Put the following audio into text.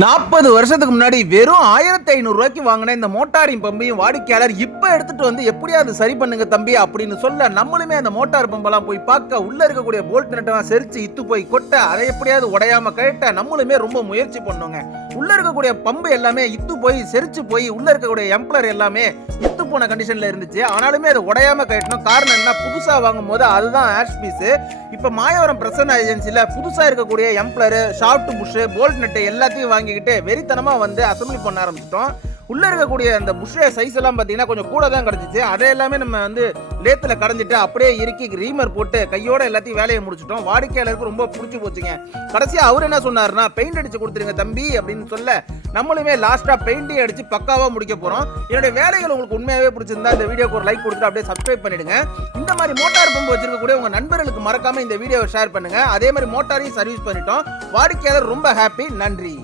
40 வருஷத்துக்கு முன்னாடி வெறும் 1500 ரூபாய்க்கு வாங்கின இந்த மோட்டாரின் பம்பையும் வாடிக்கையாளர் இப்ப எடுத்துட்டு வந்து எப்படியாவது சரி பண்ணுங்க தம்பி அப்படின்னு சொல்ல, நம்மளுமே அந்த மோட்டார் பம்பெல்லாம் போய் பார்க்க, உள்ள இருக்கக்கூடிய போல்ட் நட்டெல்லாம் செரிச்சு இத்து போய் கொட்ட, அதை எப்படியாவது உடையாம கழட்ட நம்மளுமே ரொம்ப முயற்சி பண்ணுங்க. உள்ள இருக்கக்கூடிய பம்பு எல்லாமே இத்து போய் செரிச்சு போய் உள்ள இருக்கக்கூடிய எம்ப்ளர் எல்லாமே இத்து போன கண்டிஷன்ல இருந்துச்சு. ஆனாலுமே அதை உடையாம கட்டணும். காரணம் என்ன, புதுசா வாங்கும் போது அதுதான் ஆஷ் பீஸ். இப்ப மாயவரம் பிரசன்ன ஏஜென்சில புதுசா இருக்கக்கூடிய எம்ப்ளர், ஷாஃப்ட் புஷ், போல்ட் நட்டு எல்லாத்தையும் வாங்கிக்கிட்டு வெறித்தனமா வந்து அசம்பிளி பண்ண ஆரம்பிச்சிட்டோம். உள்ள இருக்கக்கூடிய அந்த புஷ்ஷ சைஸ் எல்லாம் பாத்தீங்கன்னா கொஞ்சம் கூட தான் கிடைச்சிச்சு. அதை எல்லாமே நம்ம வந்து லேத்துல கடைஞ்சிட்டு அப்படியே இறுக்கி ரீமர் போட்டு கையோட எல்லாத்தையும் வேலையை முடிச்சிட்டோம். வாடிக்கையாளருக்கு ரொம்ப பிடிச்சி போச்சுங்க. கடைசியா அவர் என்ன சொன்னாருன்னா, பெயிண்ட் அடிச்சு கொடுத்துருங்க தம்பி அப்படின்னு சொல்ல, நம்மளுமே லாஸ்டா பெயிண்டையும் அடிச்சு பக்காவா முடிக்க போறோம். என்னுடைய வேலைகள் உங்களுக்கு உண்மையாவே பிடிச்சிருந்தா இந்த வீடியோக்கு ஒரு லைக் கொடுத்துட்டு அப்படியே சப்ஸ்கிரைப் பண்ணிடுங்க. இந்த மாதிரி மோட்டார் பம்பு வச்சிருக்கக்கூடிய உங்க நண்பர்களுக்கு மறக்காம இந்த வீடியோவை ஷேர் பண்ணுங்க. அதே மாதிரி மோட்டாரையும் சர்வீஸ் பண்ணிட்டோம். வாடிக்கையாளர் ரொம்ப ஹாப்பி. நன்றி.